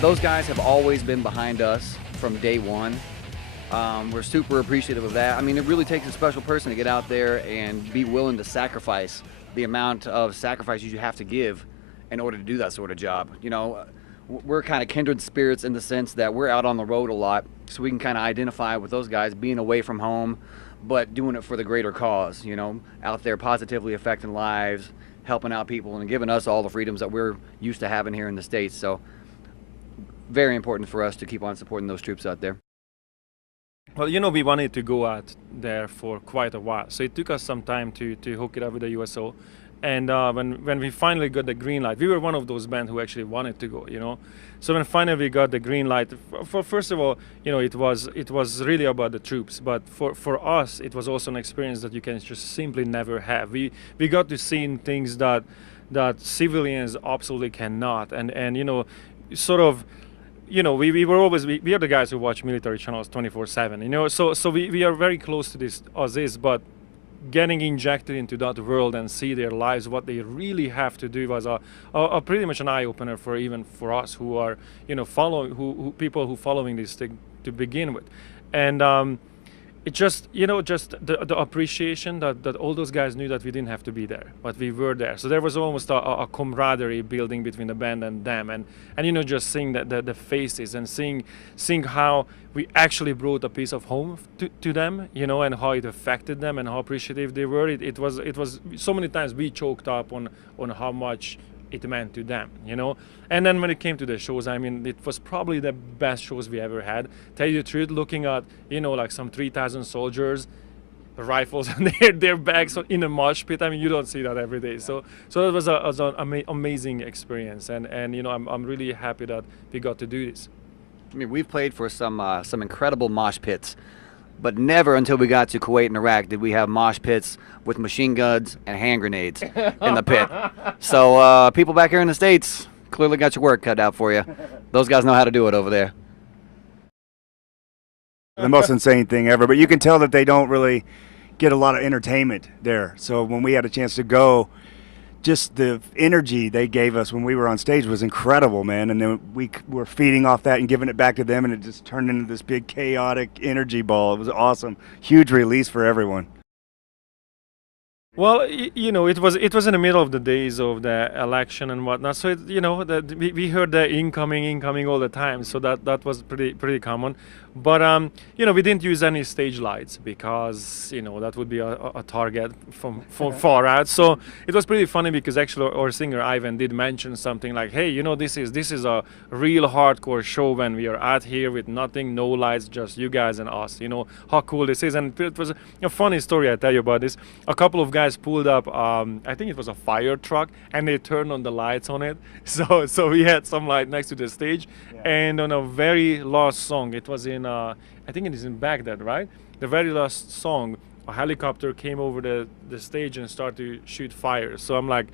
Those guys have always been behind us from day one. We're super appreciative of that. I mean, it really takes a special person to get out there and be willing to sacrifice the amount of sacrifices you have to give in order to do that sort of job. You know, we're kind of kindred spirits in the sense that we're out on the road a lot, so we can kind of identify with those guys being away from home, but doing it for the greater cause, you know, out there positively affecting lives, helping out people, and giving us all the freedoms that we're used to having here in the States. So very important for us to keep on supporting those troops out there. Well, you know, we wanted to go out there for quite a while, so it took us some time to hook it up with the USO. And when we finally got the green light, we were one of those bands who actually wanted to go, you know. So when finally we got the green light, first of all, you know, it was really about the troops, but for us, it was also an experience that you can just simply never have. We got to see things that civilians absolutely cannot, and you know, sort of. You know, we are the guys who watch military channels 24/7. You know, so we are very close to this as is, but getting injected into that world and see their lives, what they really have to do, was a pretty much an eye opener for even for us who are, you know, people who following this thing to begin with, and it just, you know, just the appreciation that all those guys knew that we didn't have to be there, but we were there. So there was almost a camaraderie building between the band and them, and you know, just seeing the faces and seeing how we actually brought a piece of home to them, you know, and how it affected them and how appreciative they were. It was so many times we choked up on how much it meant to them, you know. And then when it came to the shows, I mean, it was probably the best shows we ever had. Tell you the truth, looking at, you know, like some 3,000 soldiers, rifles and their bags in a mosh pit. I mean, you don't see that every day. So that was an amazing experience, and you know, I'm really happy that we got to do this. I mean, we've played for some incredible mosh pits, but never until we got to Kuwait and Iraq did we have mosh pits with machine guns and hand grenades in the pit. So people back here in the States clearly got your work cut out for you. Those guys know how to do it over there. The most insane thing ever, but you can tell that they don't really get a lot of entertainment there. So when we had a chance to go, just the energy they gave us when we were on stage was incredible, man. And then we were feeding off that and giving it back to them, and it just turned into this big chaotic energy ball. It was awesome. Huge release for everyone. Well, you know, it was in the middle of the days of the election and whatnot. So you know, we heard the incoming all the time. So that was pretty common. But you know, we didn't use any stage lights because, you know, that would be a target from far out. So it was pretty funny because actually our singer Ivan did mention something like, hey, you know, this is a real hardcore show when we are out here with nothing, no lights, just you guys and us. You know how cool this is. And it was a funny story I tell you about this. A couple of guys pulled up, I think it was a fire truck, and they turned on the lights on it. So we had some light next to the stage. Yeah. And on a very last song, it was in I think it is in Baghdad, right? The very last song, a helicopter came over the stage and started to shoot fires. So I'm like,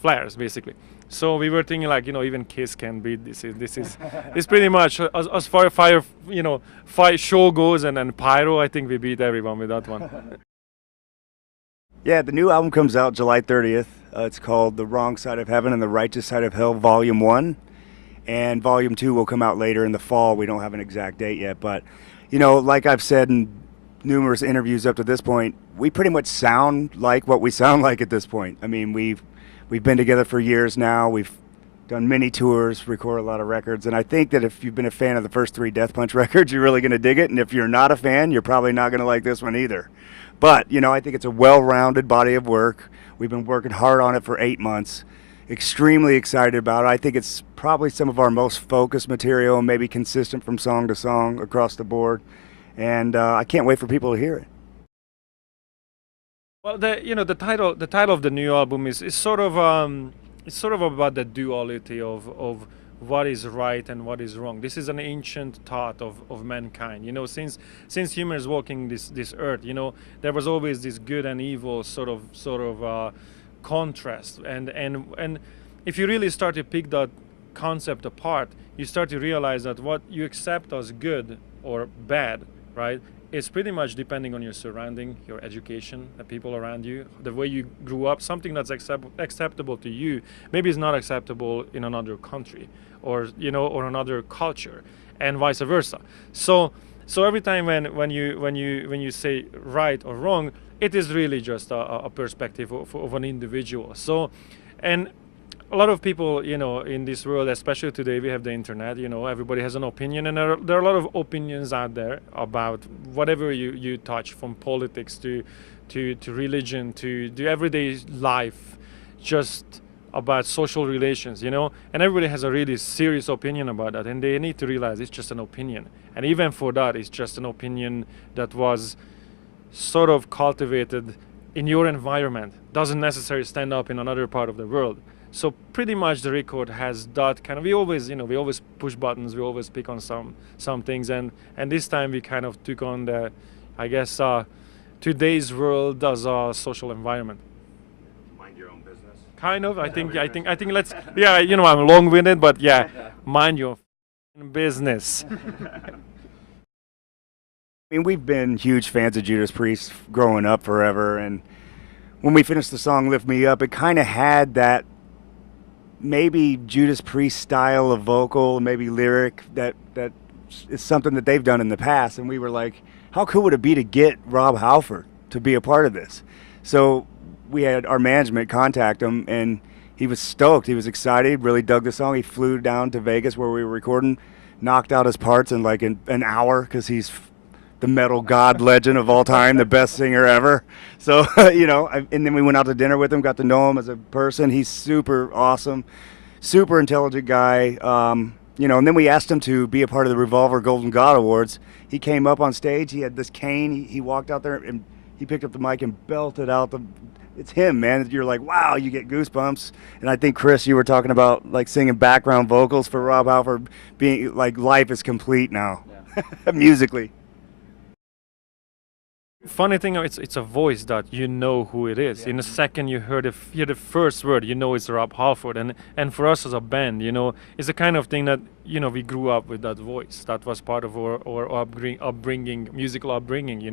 flares basically. So we were thinking, like, you know, even Kiss can beat this. It's pretty much as far as fire, you know, fire show goes, and then pyro, I think we beat everyone with that one. Yeah, the new album comes out July 30th. It's called The Wrong Side of Heaven and the Righteous Side of Hell, Volume 1. And Volume 2 will come out later in the fall. We don't have an exact date yet, but, you know, like I've said in numerous interviews up to this point, we pretty much sound like what we sound like at this point. I mean, we've been together for years now. We've done many tours, recorded a lot of records, and I think that if you've been a fan of the first 3 Death Punch records, you're really going to dig it, and if you're not a fan, you're probably not going to like this one either. But, you know, I think it's a well-rounded body of work. We've been working hard on it for 8 months. Extremely excited about it. I think it's probably some of our most focused material, and maybe consistent from song to song across the board. And I can't wait for people to hear it. Well, the title of the new album is sort of about the duality of what is right and what is wrong. This is an ancient thought of mankind. You know, since humans walking this earth, you know, there was always this good and evil sort of contrast. And if you really start to pick that concept apart, you start to realize that what you accept as good or bad, right, it's pretty much depending on your surrounding, your education, the people around you, the way you grew up. Something that's acceptable to you maybe is not acceptable in another country, or or another culture, and vice versa. So every time when you say right or wrong, it is really just a perspective of an individual. So, and a lot of people, in this world, especially today, we have the internet. Everybody has an opinion, and there are a lot of opinions out there about whatever you touch, from politics to religion to the everyday life, just about social relations, and everybody has a really serious opinion about that, and they need to realize it's just an opinion, and even for that, it's just an opinion that was sort of cultivated in your environment, doesn't necessarily stand up in another part of the world. So pretty much the record has that kind of, we always push buttons, we always pick on some things, and this time we kind of took on the, I guess, today's world as a social environment. Mind your own business. Kind of. I think let's, yeah, I'm long-winded, but yeah, mind your business. I mean, we've been huge fans of Judas Priest growing up forever, and when we finished the song Lift Me Up, it kind of had that maybe Judas Priest style of vocal, maybe lyric that is something that they've done in the past, and we were like, how cool would it be to get Rob Halford to be a part of this? So we had our management contact him, and he was stoked. He was excited, really dug the song. He flew down to Vegas where we were recording, knocked out his parts in like an hour, because he's the metal god legend of all time, the best singer ever. So, and then we went out to dinner with him, got to know him as a person. He's super awesome, super intelligent guy. And then we asked him to be a part of the Revolver Golden God Awards. He came up on stage, he had this cane, he walked out there and he picked up the mic and belted out it's him, man. You're like, wow, you get goosebumps. And I think, Chris, you were talking about like singing background vocals for Rob Halford, being like, life is complete now, musically. Funny thing, it's a voice that you know who it is. In a second you hear the first word, it's Rob Halford. And for us as a band, it's the kind of thing that, we grew up with that voice. That was part of our upbringing, musical upbringing,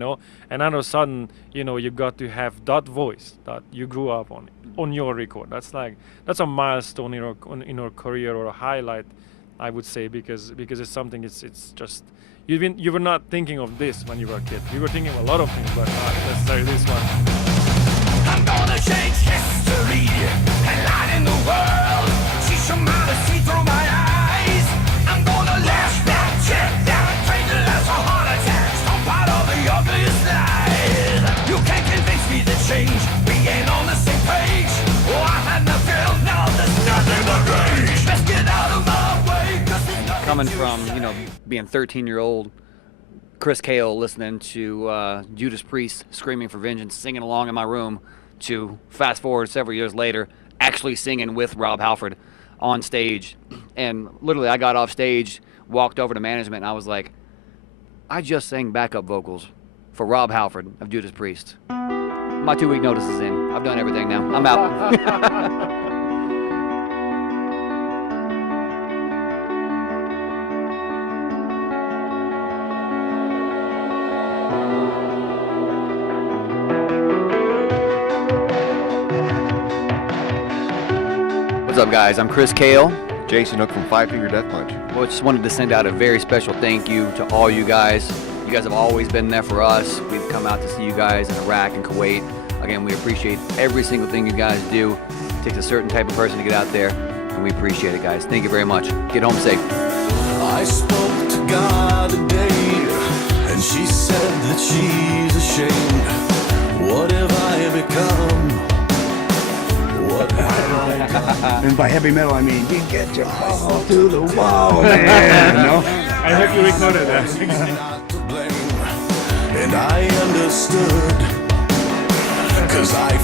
And all of a sudden, you got to have that voice that you grew up on your record. That's a milestone in our career, or a highlight, I would say, because it's something, it's just, you were not thinking of this when you were a kid. You were thinking of a lot of things, but not necessarily this one. I'm gonna change history and light in the world. See some see through my eyes. I'm gonna lash that check down, train to last a heart attack. Stomp out all the ugliest lies. You can't convince me that change, we ain't on the same page. Oh, I had no feel, now there's nothing but rage. Let's get out of my way, 'cause there's nothing. Coming from, being 13-year-old Chris Cale, listening to Judas Priest screaming for vengeance, singing along in my room, to fast forward several years later, actually singing with Rob Halford on stage. And literally, I got off stage, walked over to management, and I was like, I just sang backup vocals for Rob Halford of Judas Priest. My 2-week notice is in. I've done everything now. I'm out. What's up, guys? I'm Chris Cale. Jason Hook from Five Finger Death Punch. Well, just wanted to send out a very special thank you to all you guys. You guys have always been there for us. We've come out to see you guys in Iraq and Kuwait. Again, we appreciate every single thing you guys do. It takes a certain type of person to get out there, and we appreciate it, guys. Thank you very much. Get home safe. I spoke to God today, and she said that she's ashamed. What have I become? What have I done? And by heavy metal, I mean, you get your ball to the wall, man. I hope you recorded that. Not to blame, and I understood, 'cause I